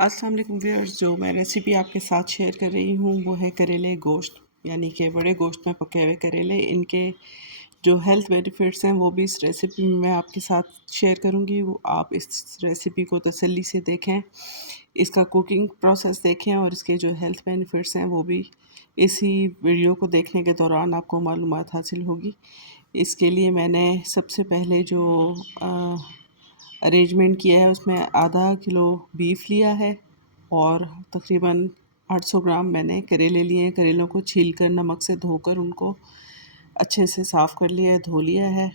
अस्सलाम वालेकुम व्यूअर्स। जो मैं रेसिपी आपके साथ शेयर कर रही हूँ वो है करेले गोश्त, यानी कि बड़े गोश्त में पके हुए करेले। इनके जो हेल्थ बेनिफिट्स हैं वो भी इस रेसिपी में मैं आपके साथ शेयर करूँगी। वो आप इस रेसिपी को तसल्ली से देखें, इसका कुकिंग प्रोसेस देखें और इसके जो हेल्थ बेनिफिट्स हैं वो भी इसी वीडियो को देखने के दौरान आपको मालूमात हासिल होगी। इसके लिए मैंने सबसे पहले जो अरेंजमेंट किया है उसमें आधा किलो बीफ लिया है और तकरीबन 800 ग्राम मैंने करेले लिए हैं। करेलों को छीलकर नमक से धोकर उनको अच्छे से साफ़ कर लिया है, धो लिया है।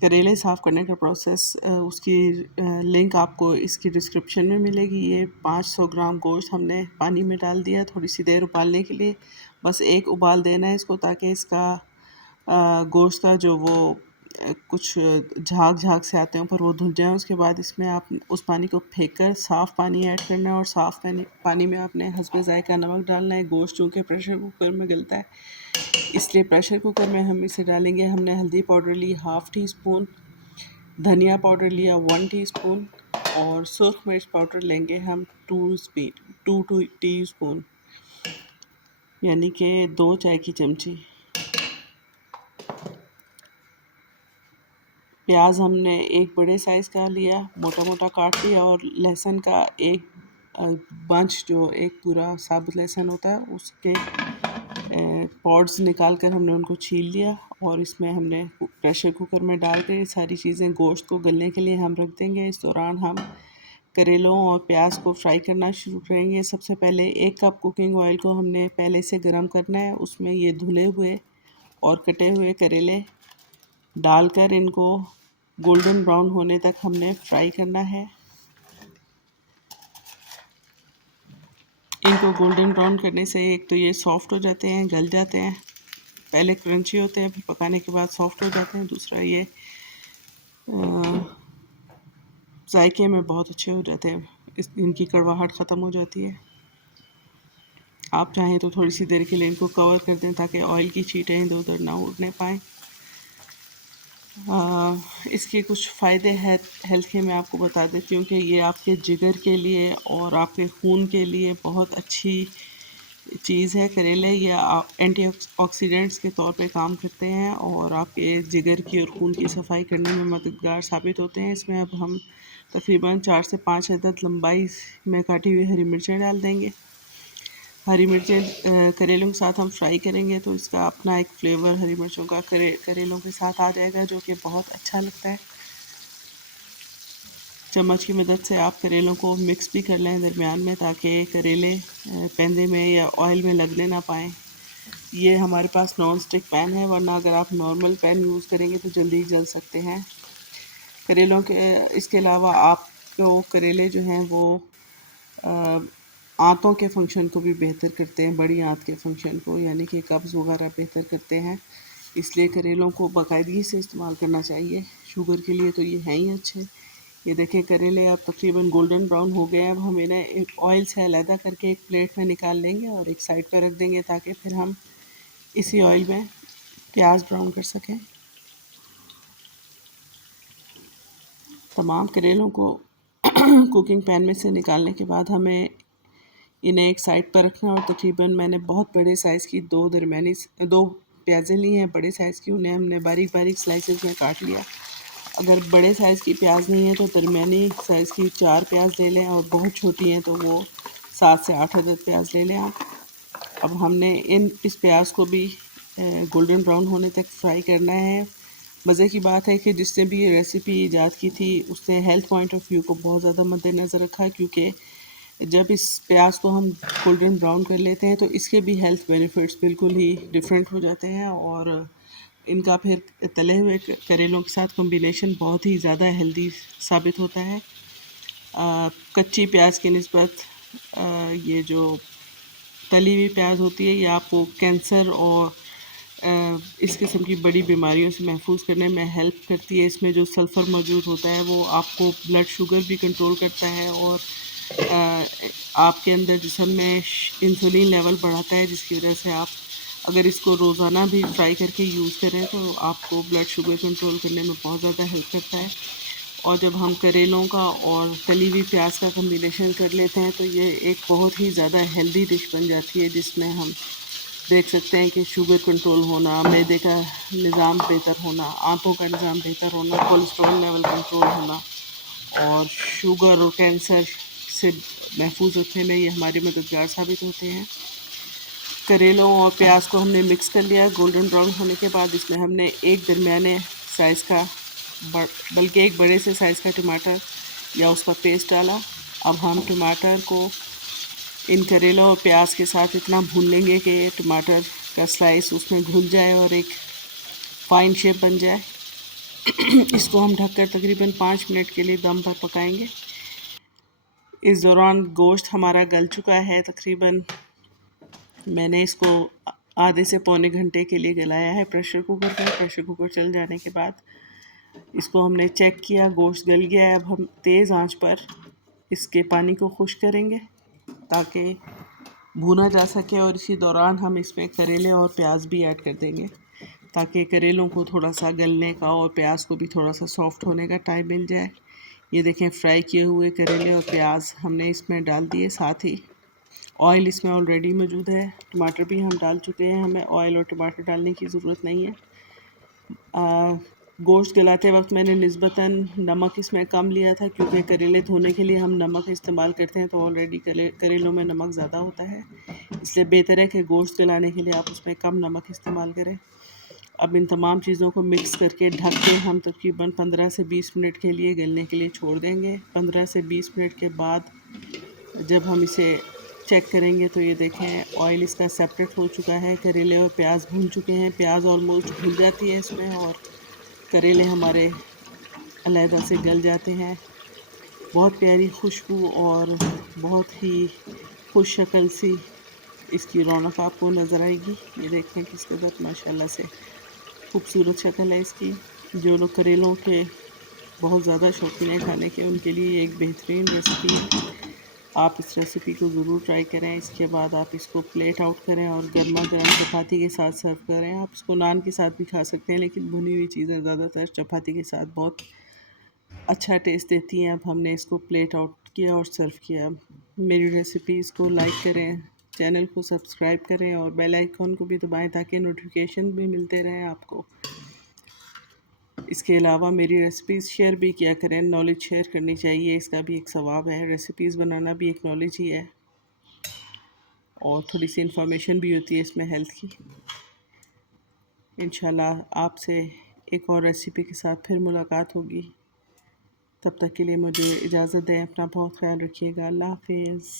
करेले साफ़ करने का प्रोसेस उसकी लिंक आपको इसकी डिस्क्रिप्शन में मिलेगी। ये 500 ग्राम गोश्त हमने पानी में डाल दिया थोड़ी सी देर उबालने के लिए। बस एक उबाल देना है इसको ताकि इसका गोश्त का जो वो कुछ झाग झाग से आते हैं पर वो धुल जाएँ। उसके बाद इसमें आप उस पानी को फेंक कर साफ़ पानी ऐड करना है और साफ़ पानी में आपने हस्बे ज़ायक़ा नमक डालना है। गोश्त चूँकि प्रेशर कुकर में गलता है, इसलिए प्रेशर कुकर में हम इसे डालेंगे। हमने हल्दी पाउडर ली हाफ़ टी स्पून, धनिया पाउडर लिया 1 टीस्पून और सुर्ख मिर्च पाउडर लेंगे हम 2 टीस्पून, यानी कि 2 चाय की चमची। प्याज हमने एक बड़े साइज़ का लिया, मोटा मोटा काट लिया और लहसुन का एक बंच, जो एक पूरा साबुत लहसुन होता है उसके पॉड्स निकाल कर हमने उनको छील लिया और इसमें हमने प्रेशर कुकर में डाल कर सारी चीज़ें गोश्त को गलने के लिए हम रख देंगे। इस दौरान हम करेलों और प्याज को फ्राई करना शुरू करेंगे। सबसे पहले 1 कप कुकिंग ऑयल को हमने पहले से गर्म करना है। उसमें ये धुले हुए और कटे हुए करेले डालकर इनको गोल्डन ब्राउन होने तक हमने फ्राई करना है। इनको गोल्डन ब्राउन करने से एक तो ये सॉफ्ट हो जाते हैं, गल जाते हैं। पहले क्रंची होते हैं, फिर पकाने के बाद सॉफ्ट हो जाते हैं। दूसरा ये जायके में बहुत अच्छे हो जाते हैं, इनकी कड़वाहट ख़त्म हो जाती है। आप चाहें तो थोड़ी सी देर के लिए इनको कवर कर दें ताकि ऑयल की छींटें इधर उधर ना उड़ने पाएँ। इसके कुछ फ़ायदे हैं हेल्थ के, मैं आपको बता देती हूँ कि ये आपके जिगर के लिए और आपके खून के लिए बहुत अच्छी चीज़ है। करेले ये एंटीऑक्सीडेंट्स के तौर पे काम करते हैं और आपके जिगर की और खून की सफाई करने में मददगार साबित होते हैं। इसमें अब हम तकरीबन 4 से 5 अदद लंबाई में काटी हुई हरी मिर्चें डाल देंगे। हरी मिर्चें करेलों के साथ हम फ्राई करेंगे तो इसका अपना एक फ्लेवर हरी मिर्चों का करेलों के साथ आ जाएगा, जो कि बहुत अच्छा लगता है। चम्मच की मदद से आप करेलों को मिक्स भी कर लें दरमियान में, ताकि करेले पैंदे में या ऑयल में लगने ना पाएँ। ये हमारे पास नॉन स्टिक पैन है, वरना अगर आप नॉर्मल पैन यूज़ करेंगे तो जल्दी जल सकते हैं करेलों के। इसके अलावा आपको करेले जो हैं वो आंतों के फंक्शन को भी बेहतर करते हैं, बड़ी आंत के फंक्शन को, यानी कि कब्ज़ वगैरह बेहतर करते हैं। इसलिए करेलों को बाकायदगी से इस्तेमाल करना चाहिए। शुगर के लिए तो ये हैं ही अच्छे। ये देखें करेले अब तकरीबन गोल्डन ब्राउन हो गए हैं। अब हम इन्हें एक ऑयल से अलहदा करके एक प्लेट में निकाल लेंगे और एक साइड पर रख देंगे ताकि फिर हम इसी ऑयल में प्याज ब्राउन कर सकें। तमाम करेलों को कुकिंग पैन में से निकालने के बाद हमें इन्हें एक साइड पर रखना और तकरीबन मैंने बहुत बड़े साइज़ की दो प्याज़ें ली हैं बड़े साइज़ की, उन्हें हमने बारीक बारीक स्लाइसेस में काट लिया। अगर बड़े साइज़ की प्याज नहीं है तो दरमियानी साइज़ की 4 प्याज ले लें और बहुत छोटी हैं तो वो 7 से 8 अदद प्याज ले लें आप। अब हमने इस प्याज को भी गोल्डन ब्राउन होने तक फ्राई करना है। मज़े की बात है कि जिसने भी ये रेसिपी ईजाद की थी उसने हेल्थ पॉइंट ऑफ व्यू को बहुत ज़्यादा मद्देनज़र रखा, क्योंकि जब इस प्याज को हम गोल्डन ब्राउन कर लेते हैं तो इसके भी हेल्थ बेनिफिट्स बिल्कुल ही डिफरेंट हो जाते हैं और इनका फिर तले हुए करेलों के साथ कॉम्बिनेशन बहुत ही ज़्यादा हेल्दी साबित होता है। कच्ची प्याज की निस्बत ये जो तली हुई प्याज होती है ये आपको कैंसर और इस किस्म की बड़ी बीमारियों से महफूज करने में हेल्प करती है। इसमें जो सल्फ़र मौजूद होता है वो आपको ब्लड शुगर भी कंट्रोल करता है और आपके अंदर जिस्म में इंसुलिन लेवल बढ़ाता है, जिसकी वजह से आप अगर इसको रोज़ाना भी फ्राई करके यूज़ करें तो आपको ब्लड शुगर कंट्रोल करने में बहुत ज़्यादा हेल्प करता है। और जब हम करेलों का और तली हुई प्याज का कम्बिनेशन कर लेते हैं तो ये एक बहुत ही ज़्यादा हेल्दी डिश बन जाती है, जिसमें हम देख सकते हैं कि शुगर कंट्रोल होना, मैदे का निज़ाम बेहतर होना, आंतों का निज़ाम बेहतर होना, कोलेस्ट्रॉल लेवल कंट्रोल होना और शुगर और कैंसर से महफूज रखने में ये हमारे मददगार साबित होते हैं। करेलों और प्याज को हमने मिक्स कर लिया। गोल्डन ब्राउन होने के बाद इसमें हमने एक दरमियाने साइज़ का बल्कि एक बड़े से साइज़ का टमाटर या उसका पेस्ट डाला। अब हम टमाटर को इन करेलों और प्याज के साथ इतना भून लेंगे कि टमाटर का स्लाइस उसमें घुल जाए और एक फाइन शेप बन जाए। इसको हम ढककर तकरीबन 5 मिनट के लिए दम पर पकाएंगे। इस दौरान गोश्त हमारा गल चुका है। तकरीबन मैंने इसको आधे से पौने घंटे के लिए गलाया है प्रेशर कुकर पर। प्रेशर कुकर चल जाने के बाद इसको हमने चेक किया, गोश्त गल गया है। अब हम तेज़ आंच पर इसके पानी को खुश्क करेंगे ताकि भुना जा सके, और इसी दौरान हम इसमें करेले और प्याज भी ऐड कर देंगे ताकि करेलों को थोड़ा सा गलने का और प्याज को भी थोड़ा सा सॉफ्ट होने का टाइम मिल जाए। ये देखें, फ्राई किए हुए करेले और प्याज हमने इसमें डाल दिए। साथ ही ऑयल इसमें ऑलरेडी मौजूद है, टमाटर भी हम डाल चुके हैं, हमें ऑयल और टमाटर डालने की ज़रूरत नहीं है। गोश्त गलाते वक्त मैंने निस्बतन नमक इसमें कम लिया था, क्योंकि करेले धोने के लिए हम नमक इस्तेमाल करते हैं तो ऑलरेडी करेलों में नमक ज़्यादा होता है, इसलिए बेहतर है कि गोश्त गलाने के लिए आप उसमें कम नमक इस्तेमाल करें। अब इन तमाम चीज़ों को मिक्स करके ढक के हम तकरीबन 15 से 20 मिनट के लिए गलने के लिए छोड़ देंगे। 15 से 20 मिनट के बाद जब हम इसे चेक करेंगे तो ये देखें ऑयल इसका सेपरेट हो चुका है, करेले और प्याज भून चुके हैं, प्याज ऑलमोस्ट भून जाती है इसमें और करेले हमारे अलहदा से गल जाते हैं। बहुत प्यारी खुशबू और बहुत ही खुश शक्ल सी इसकी रौनक आपको नज़र आएगी। ये देखें किस कदर माशाल्लाह से खूबसूरत शक्ल है इसकी। जो लोग करेलों के बहुत ज़्यादा शौकीन है खाने के, उनके लिए एक बेहतरीन रेसिपी है। आप इस रेसिपी को ज़रूर ट्राई करें। इसके बाद आप इसको प्लेट आउट करें और गर्मा गर्म चपाती के साथ सर्व करें। आप इसको नान के साथ भी खा सकते हैं, लेकिन भुनी हुई चीज़ें ज़्यादातर चपाती के साथ बहुत अच्छा टेस्ट देती हैं। अब हमने इसको प्लेट आउट किया और सर्व किया। मेरी रेसिपीज़ को लाइक करें, चैनल को सब्सक्राइब करें और बेल आइकॉन को भी दबाएं ताकि नोटिफिकेशन भी मिलते रहें आपको। इसके अलावा मेरी रेसिपीज़ शेयर भी किया करें, नॉलेज शेयर करनी चाहिए, इसका भी एक सवाब है। रेसिपीज़ बनाना भी एक नॉलेज ही है और थोड़ी सी इन्फॉर्मेशन भी होती है इसमें हेल्थ की। इंशाल्लाह आपसे एक और रेसिपी के साथ फिर मुलाकात होगी। तब तक के लिए मुझे इजाज़त दें। अपना बहुत ख्याल रखिएगा। अल्लाह हाफिज़।